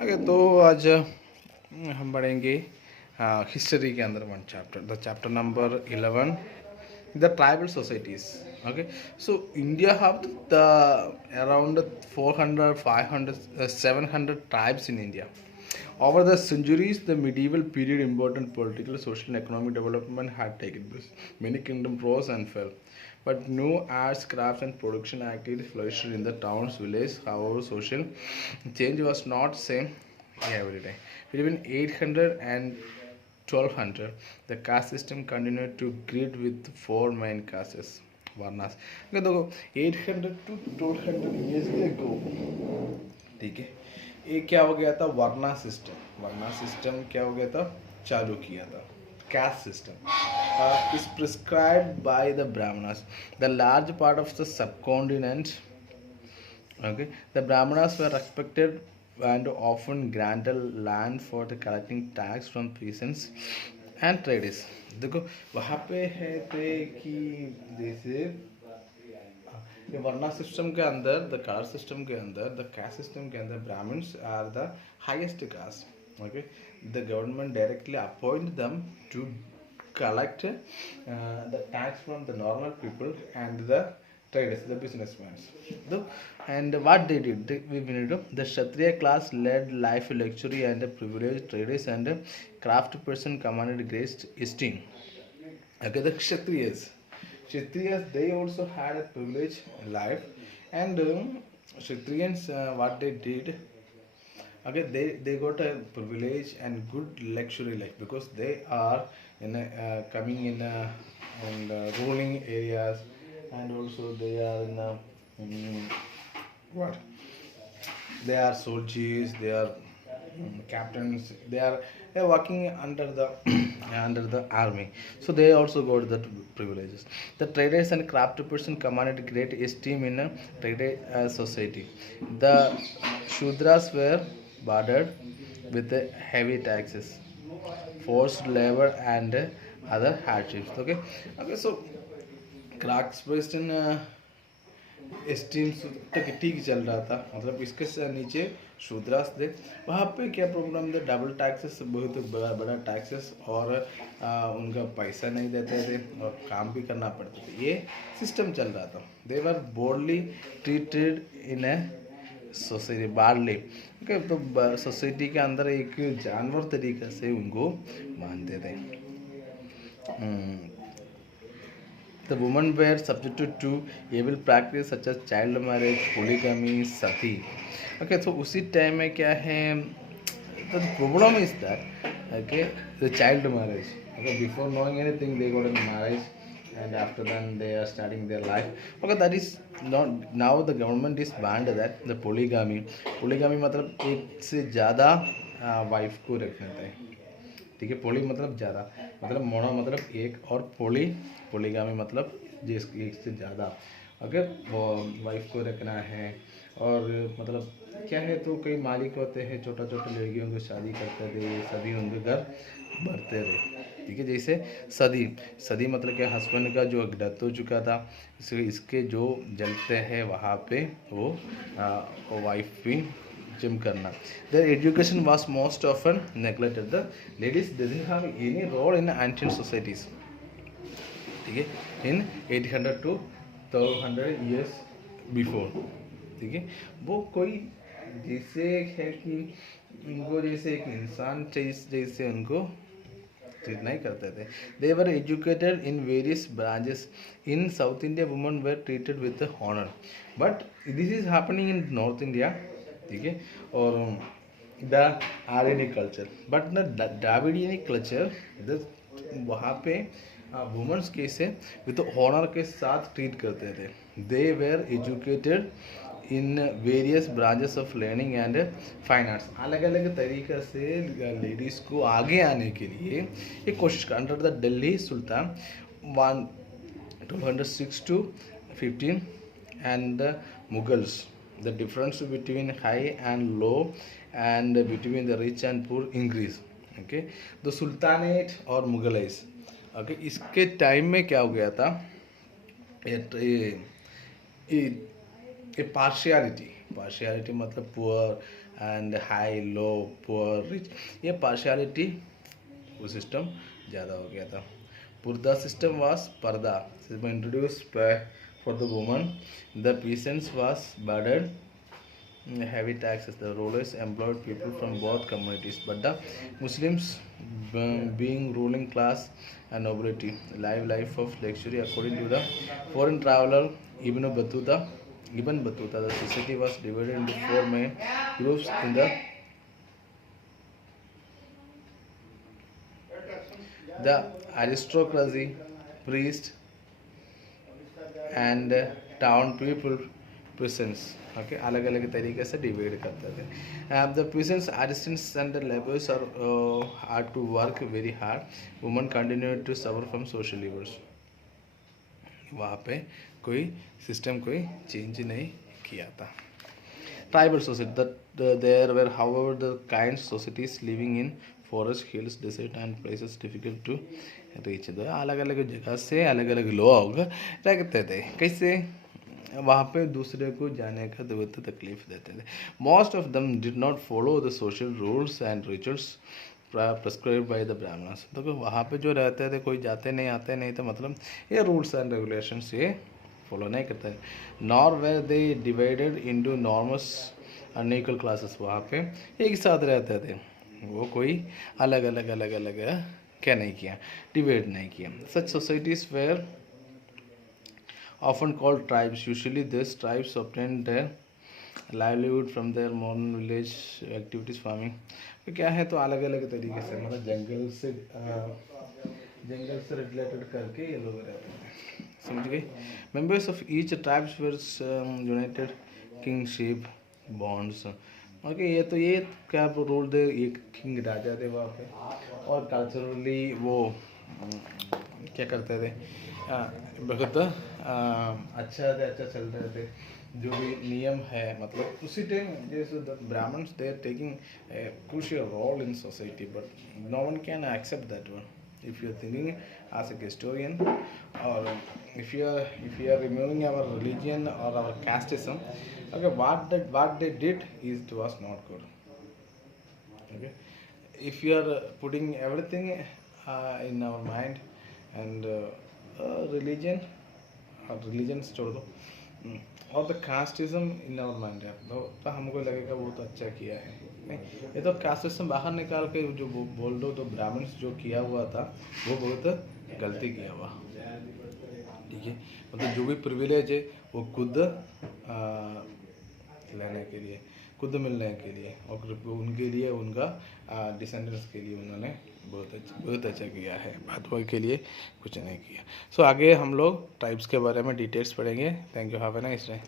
Okay, तो आज हम पढ़ेंगे हिस्ट्री के अंदर one chapter, the chapter number 11, the tribal societies. Okay, so India have the around 400, 500, 700 tribes in India. Over the centuries, the medieval period, important political, social, and economic development had taken place. Many kingdoms rose and fell, but new arts, crafts, and production activities flourished in the towns, villages. However, social change was not same every day. Between 800 and 1200, the caste system continued to grid with four main castes, Varnas. Okay, देखो 800 to 1200 years ago, ठीक है, ये क्या हो गया था? वर्ना system क्या हो गया था? चालू किया था. Caste system is prescribed by the Brahmanas. The large part of the subcontinent, okay, the Brahmanas were respected and often granted land for the collecting tax from peasants and traders. देखो वहाँ पे है थे कि जैसे ये वर्ना सिस्टम के अंदर, द कास्ट सिस्टम के अंदर, द कास्ट सिस्टम के अंदर Brahmins are the highest caste. Okay, the government directly appoint them to collect the tax from the normal people and the traders, the businessmen. And what they did, the Kshatriya class led life, luxury, and the privileged traders and craft person commanded great esteem. Okay, the Kshatriyas, they also had a privileged life, and Kshatriyans, what they did, okay, they got a privilege and good luxury life because they are in coming in ruling areas, and also they are in what, they are soldiers, they are captains, they are working under the under the army, so they also got the privileges. The traders and craft person commanded great esteem in a trader society. The shudras were burdened with heavy taxes, forced labor, and other hardships. Okay, okay, so craft person stream तक ठीक चल रहा था, मतलब इसके नीचे शूद्रास थे. वहाँ पे क्या प्रॉब्लम था? डबल टैक्सेस, बहुत बड़ा बड़ा टैक्सेस, और उनका पैसा नहीं देते थे और काम भी करना पड़ता था. ये सिस्टम चल रहा था. They were boldly treated in a society badly. Okay, तो सोसाइटी के अंदर एक जानवर तरीके से उनको मानते थे. The women were subjected to evil practice such as child marriage, polygamy, sati. Okay, so उसी टाइम में क्या है? The problem is that, okay, the child marriage. Okay, before knowing anything, they got a marriage, and after then they are starting their life. Okay, that is not, now the government is banned that the polygamy. Polygamy मतलब एक से ज़्यादा wife को रखना है. ठीक है, पोली मतलब ज़्यादा, मतलब मोनो मतलब एक, और पोलीगामी मतलब जिस एक से ज़्यादा. अगर वो वाइफ को रखना है, और मतलब क्या है, तो कई मालिक होते हैं, छोटा छोटा लड़कियों को शादी करते थे, सभी उनके घर भरते थे. ठीक है, जैसे सदी. सदी मतलब क्या? हस्बैंड का जो डेथ हो चुका था, इसके जो जलते हैं वहाँ पे वो वाइफ भी जिम करना. Their education was most often neglected. The ladies didn't have any role in ancient societies. ठीक है, इन 800 to 1200 years before. ठीक है, वो कोई जैसे है कि उनको जैसे एक इंसान जैसे उनको ट्रीट नहीं करते थे. They were educated in various branches. In South India, women were treated with honor, but this is happening in North India. ठीक है, और the Aryanic culture, but the Dravidianic culture, वहाँ पे वुमेंस कैसे विद ऑनर के साथ treat करते थे. They were educated in various branches of learning and fine arts. अलग अलग तरीक़े से लेडीज़ को आगे आने के लिए एक कोशिश कर. Under the Delhi Sultan 1206 to 15 and the Mughals, the difference between high and low and between the rich and poor increase. Okay, the Sultanate और Mughals. Okay, इसके टाइम में क्या हो गया था? ये पार्शियलिटी मतलब poor and high low poor rich, ये पार्शियलिटी वो सिस्टम ज़्यादा हो गया था. Purda system was parda introduced for the woman. The peasants was burdened heavy taxes. The rulers employed people from both communities, but the Muslims, being ruling class and nobility, life of luxury. According to the foreign traveler Ibn Battuta, the society was divided into four main groups in the aristocracy, priest, and town people peasants. Okay, अलग अलग तरीके से divide करते थे. The peasants artisans and the laborers are to work very hard. Women continued to suffer from social evils. वहाँ पे कोई system कोई चेंज नहीं किया था. Tribal society, that there were however the kind societies living in forest, hills, desert and places difficult to reach. तो अलग अलग जगह से अलग अलग लोग रहते थे. कैसे? वहाँ पे दूसरे को जाने का बहुत तकलीफ देते थे. Most of them did not follow the social rules and rituals prescribe by the Brahmanas. तो वहाँ पे जो रहते थे कोई जाते नहीं आते नहीं, तो मतलब ये रूल्स एंड रेगुलेशंस ये फॉलो नहीं करते. Nor were they divided into norms unequal classes. वहाँ पे एक साथ रहते थे, वो कोई अलग अलग अलग अलग क्या नहीं किया, डिवाइड नहीं किया. Such societies were often called tribes. Usually these tribes obtained their livelihood from their modern village activities, farming. तो क्या है, तो अलग अलग तरीके से मतलब जंगल से रिलेटेड करके ये लोग रहते हैं. समझ गए? Members of each tribes were United kingship bonds. Okay, ये तो ये क्या रूल थे, एक किंग राजा थे वहाँ पे, और कल्चरली वो क्या करते थे, बहुत अच्छा चल रहे थे. जो भी नियम है, मतलब उसी टाइम जैसे the Brahmins they are taking crucial role in society, but no one can accept that one. if you are thinking as a historian, or if you are removing our religion or our casteism, okay, what they did is it was not good. Okay, if you are putting everything in our mind and religion छोड़ दो, और the casteism in our mind है, तो हमको लगेगा बहुत अच्छा किया है. नहीं, ये तो कास्टिज्म बाहर निकाल के जो बोल दो, तो ब्राह्मण्स जो किया हुआ था वो बहुत गलती किया हुआ. ठीक है, मतलब जो भी प्रिविलेज है वो खुद लेने के लिए, खुद मिलने के लिए, और उनके लिए, उनका डिसेंडेंट्स के लिए उन्होंने बहुत अच्छा किया है. भाजपा के लिए कुछ नहीं किया. सो आगे हम लोग ट्राइब्स के बारे में डिटेल्स पढ़ेंगे. Thank you. Have a nice day.